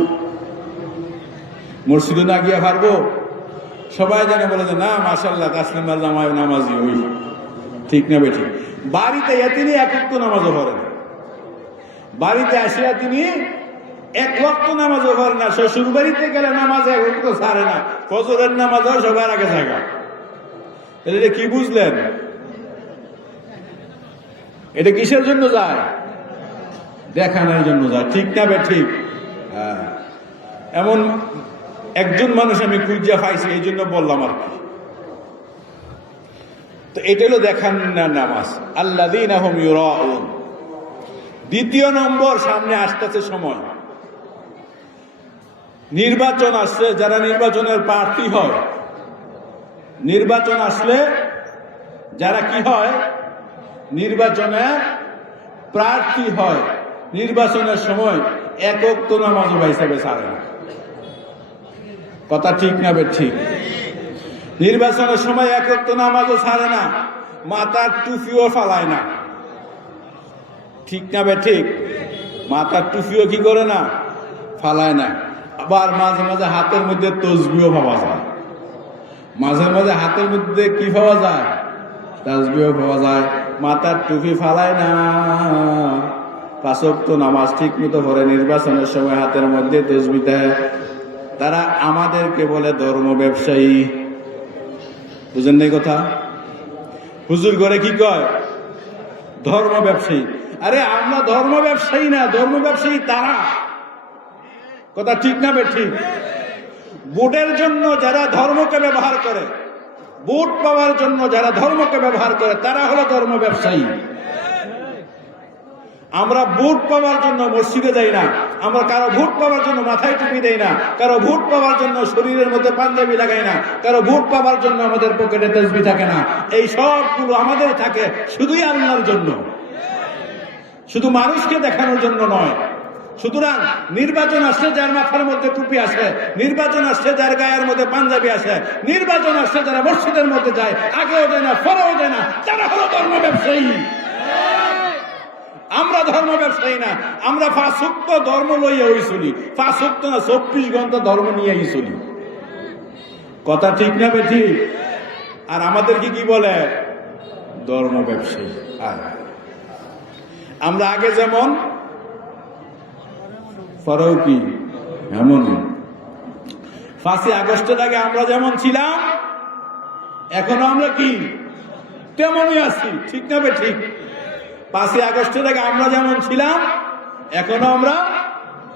মসজিদে না গিয়ে পারবো? সবাই জানে, বলে যে না মাশাআল্লাহ তাসলিমার জামাই নামাজি ওই, ঠিক না বেঠি? বাড়িতে তিনি এক ওয়াক্ত নামাজও পড়েন, বাড়িতে আসিয়া তিনি এক ওয়াক্ত নামাজও পড়েন না। শ্বশুর বাড়িতে গেলে নামাজ এক ওয়াক্ত ছাড়ে না, ফজরের নামাজও সবার আগে জায়গা। এটা কি বুঝলেন? এটা কিসের জন্য যায়? দেখানোর জন্য যায়, ঠিক না বে ঠিক? হ্যাঁ, এমন একজন মানুষ আমি খুঁজে পাইছি, এই জন্য বললাম আর কি। তো এটা হলো দেখান না নামাজ। আল্লাযীনা হুম ইউরাউন। দ্বিতীয় নম্বর, সামনে আসতেছে সময়, নির্বাচন আসছে। যারা নির্বাচনের প্রার্থী হয়, নির্বাচন আসলে যারা কি হয়? নির্বাচনে প্রার্থী হয়, নির্বাচনের সময় এক ওয়াক্ত নামাজও হিসাবে ছাড়ে না। কথা ঠিক না বে ঠিক? নির্বাচনের সময় এক ওয়াক্ত নামাজও ছাড়ে না, মাথার টুপিও ফালায় না, ঠিক না বে ঠিক? মাথার টুপিও কি করে না? ফালায় না। আবার মাঝে মাঝে হাতের মধ্যে তসবিহও পাওয়া যায়, মাঝে মাঝে হাতের মধ্যে কি পাওয়া যায়? তাসবিহও পাওয়া যায়। মাথার টুপি ফালায় না, পাঁচ ওয়াক্ত নামাজ ঠিক মতো পড়ে, নির্বাচনের সময় হাতের মধ্যে তসবিহ দেয়। তারা আমাদেরকে বলে ধর্ম ব্যবসায়ী। বুঝেন নাই কথা? হুজুর করে কি কয়? ধর্ম ব্যবসায়ী। আরে আমরা ধর্ম ব্যবসায়ী না, ধর্ম ব্যবসায়ী তারা। কথা ঠিক না বে ঠিক? ভোটের জন্য যারা ধর্মকে ব্যবহার করে, ভোট পাওয়ার জন্য যারা ধর্মকে ব্যবহার করে, তারা হলো ধর্ম ব্যবসায়ী। আমরা ভোট পাওয়ার জন্য মসজিদে যাই না, আমরা কারো ভোট পাওয়ার জন্য মাথায় টুপি দেই না, কারো ভোট পাওয়ার জন্য শরীরের মধ্যে পাঞ্জাবি লাগাই না, কারো ভোট পাওয়ার জন্য আমাদের পকেটে তাসবিহ থাকে না। এই সবগুলো আমাদের থাকে শুধুই আল্লাহর জন্য, শুধু মানুষকে দেখানোর জন্য নয়। সুতরাং নির্বাচন আসছে যার মাথার মধ্যে টুপি আসে, নির্বাচন আসছে যার গায়ের মধ্যে পাঞ্জাবি আসে, নির্বাচন আসছে যারা মসজিদের মধ্যে যায়, আগেও যায় না পরেও যায় না, তারা হলো ধর্ম ব্যবসায়ী। আমরা ধর্ম ব্যবসায়ী না, আমরা পাঁচ ওয়াক্ত ধর্ম লইয়া ওই চলি, পাঁচ ওয়াক্ত না 24 ঘন্টা ধর্ম নিয়েই চলি। কথা ঠিক না বে ঠিক? আর আমাদেরকে কি বলে? ধর্ম ব্যবসায়ী। আমরা আগে যেমন ফারুকি, এমন 5ই আগস্টের আগে আমরা যেমন ছিলাম, এখনো আমরা কি তেমনই আছি, ঠিক না বে ঠিক? 5ই আগস্টের আগে আমরা যেমন ছিলাম, এখনো আমরা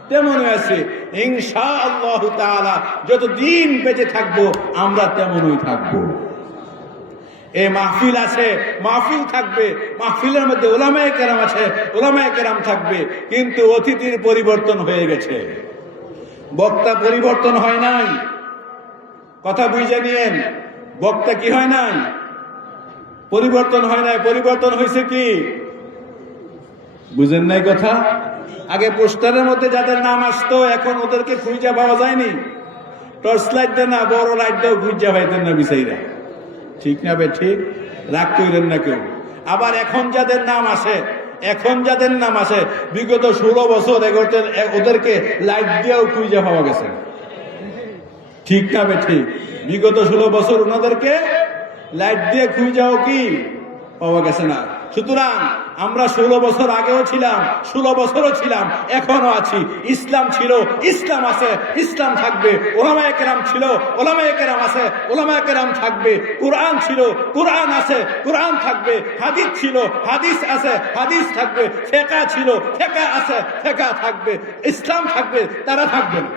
তেমনই আছি। ইনশাআল্লাহ তাআলা যতদিন বেঁচে থাকবো আমরা তেমনই থাকবো। এই মাহফিল আছে, মাহফিল থাকবে, মাহফিলের মধ্যে উলামায়ে কেরাম আছে, উলামায়ে কেরাম থাকবে, কিন্তু অতিথির পরিবর্তন হয়ে গেছে, বক্তা পরিবর্তন হয় নাই। কথা বুঝে নিয়েন, বক্তা কি হয় নাই? পরিবর্তন হয় নাই, পরিবর্তন হয়েছে কি? বুঝেন নাই কথা? আগে পোস্টারের মধ্যে যাদের নাম আসতো এখন ওদেরকে খুঁজে পাওয়া যায়নি। টর্চ লাইট দেন না, বড় লাইট দেও, খুঁজে পাইতেন না বিচাইরা। ঠিক না বে ঠিক? রাগ করেন না কেউ। আবার এখন যাদের নাম আসে, বিগত 16 বছর ওদেরকে লাইট দিয়েও খুঁজে পাওয়া গেছে। ঠিক না বে ঠিক? বিগত 16 বছর ওনাদেরকে লাইট দিয়ে খুঁজাও কি পাওয়া গেছে না। সুতরাং আমরা 16 বছর আগেও ছিলাম, 16 বছরও ছিলাম, এখনো আছি। ইসলাম ছিল, ইসলাম আছে, ইসলাম থাকবে। ওলামায়ে কেরাম ছিল, ওলামায়ে কেরাম আছে, ওলামায়ে কেরাম থাকবে। কোরআন ছিল, কোরআন আছে, কোরআন থাকবে। হাদিস ছিল, হাদিস আছে, হাদিস থাকবে। ফিকহ ছিল, ফিকহ আছে, ফিকহ থাকবে। ইসলাম থাকবে, তারা থাকবে না।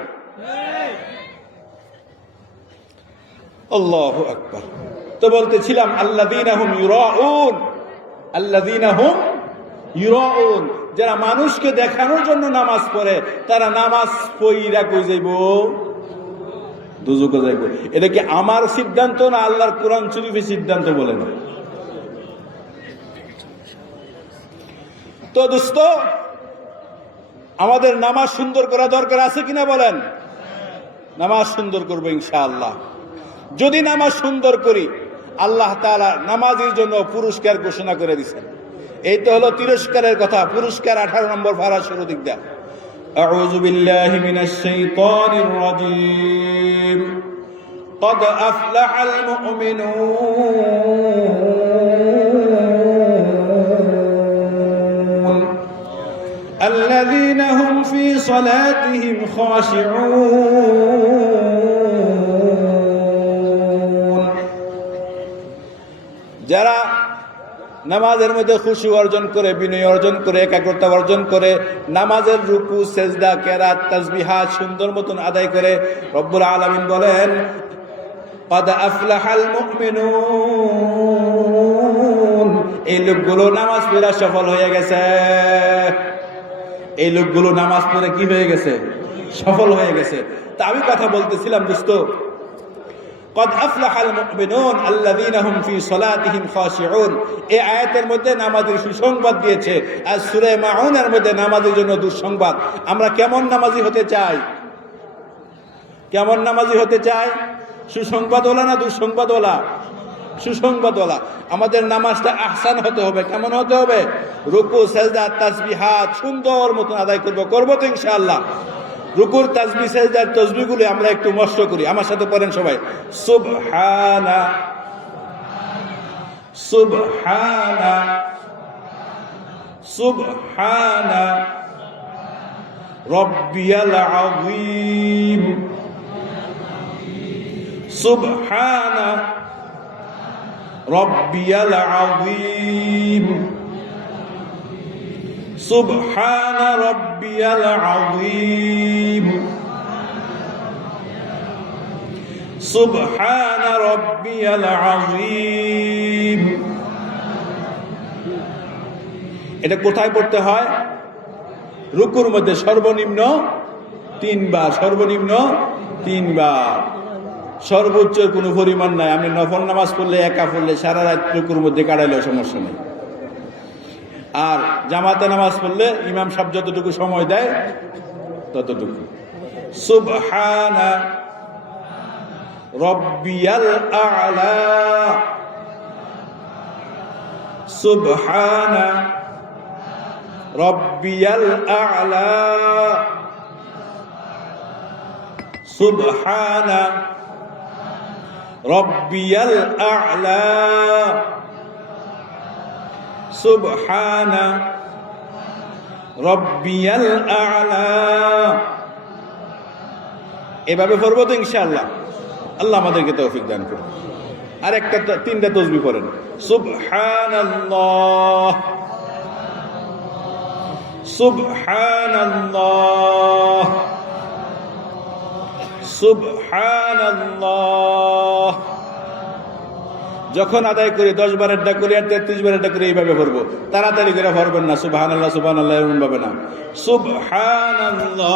আল্লাহু আকবার। তো বলতেছিলাম আল্লাযীনা হুম ইউরাউন, আল্লাযীনা হুম ইউরাউন, যারা মানুষকে দেখানোর জন্য নামাজ পড়ে তারা নামাজ পড়িরা কই যাইব? দুজকে যাইব। এটা কি আমার সিদ্ধান্ত না আল্লাহর কোরআন শরীফের সিদ্ধান্ত? বলেন তো দোস্ত, আমাদের নামাজ সুন্দর করা দরকার আছে কিনা বলেন? নামাজ সুন্দর করবো ইনশাআল্লাহ। যদি নামাজ সুন্দর করি, আল্লাহ তাআলা নামাজের জন্য পুরস্কার ঘোষণা করে দিয়েছেন। এই তো হলো তিরস্কারের কথা। পুরস্কার 18 নম্বর পারা শুরু দিক দা। আউযু বিল্লাহি মিনাশ শাইতানির রাজীম। قد أفلح المؤمنون الذين هم في صلاتهم خاشعون। যারা নামাজের মধ্যে খুশু অর্জন করে, বিনয় অর্জন করে, একাগ্রতা অর্জন করে, নামাজের রুকু, সেজদা, কেরাত, তাসবিহাত সুন্দর মতন আদায় করে, রব্বুল আলামিন বলেন قد أفلح المؤمنون, এই লোকগুলো নামাজ পড়ে সফল হয়ে গেছে। এই লোকগুলো নামাজ পড়ে কি হয়ে গেছে? সফল হয়ে গেছে। তা আমি কথা বলতেছিলাম দোস্ত, قد أفلح المؤمنون الذين هم في صلاتهم خاشعون, এই আয়াতের মধ্যে নামাজের সুসংবাদ দিয়েছে। আর সূরা মাউনের মধ্যে নামাজের জন্য দুঃসংবাদ। আমরা কেমন নামাজি হতে চাই? কেমন নামাজি হতে চাই? সুসংবাদওয়ালা না দুঃসংবাদওয়ালা? সুসংবাদওয়ালা। আমাদের নামাজটা আহসান হতে হবে। কেমন হতে হবে? রুকু, সেজদা, তাসবিহাত সুন্দর মতন আদায় করবো তো ইনশাআল্লাহ। রুকুর তাসবিহ, সেজদার তাসবিহগুলো আমরা একটু মস্ত করি। আমার সাথে পড়েন সবাই। সুবহানা সুবহানা সুবহানা রাব্বিয়াল আযীম। সুবহানা রাব্বিয়াল আযীম। সুবহানা রাব্বিয়াল আযীম। সুবহানা রাব্বিয়াল আযীম। এটা কোথায় পড়তে হয়? রুকুর মধ্যে সর্বনিম্ন 3 বার, সর্বনিম্ন 3 বার। সর্বোচ্চ কোনো পরিমাণ নাই। আমি নফল নামাজ পড়লে, একা পড়লে সারা রাত রুকুর মধ্যে কাটাইলেও সমস্যা নেই। আর জামাতে নামাজ পড়লে ইমাম সাহেব যতটুকু সময় দেয় ততটুকু। সুবহানা রাব্বিয়াল আ'লা। সুবহানা রাব্বিয়াল আ'লা। সুবহানা রাব্বিয়াল আ'লা। সুবহানা রাব্বিয়াল আ'লা। এভাবে পড়বো তো ইনশাআল্লাহ। আল্লাহ আমাদেরকে তৌফিক দান করুন। আর একটা 3টা তাসবিহ পড়েন। সুবহানাল্লাহ সুবহানাল্লাহ সুবহানাল্লাহ। যখন আদায় করি 10 বারের ডা করি আর 33 বারের ডা করি, এইভাবে পড়বো। তাড়াতাড়ি করে পড়বেন না। সুবহানাল্লাহ সুবহানাল্লাহ এমন ভাবে না। সুবহানাল্লাহ।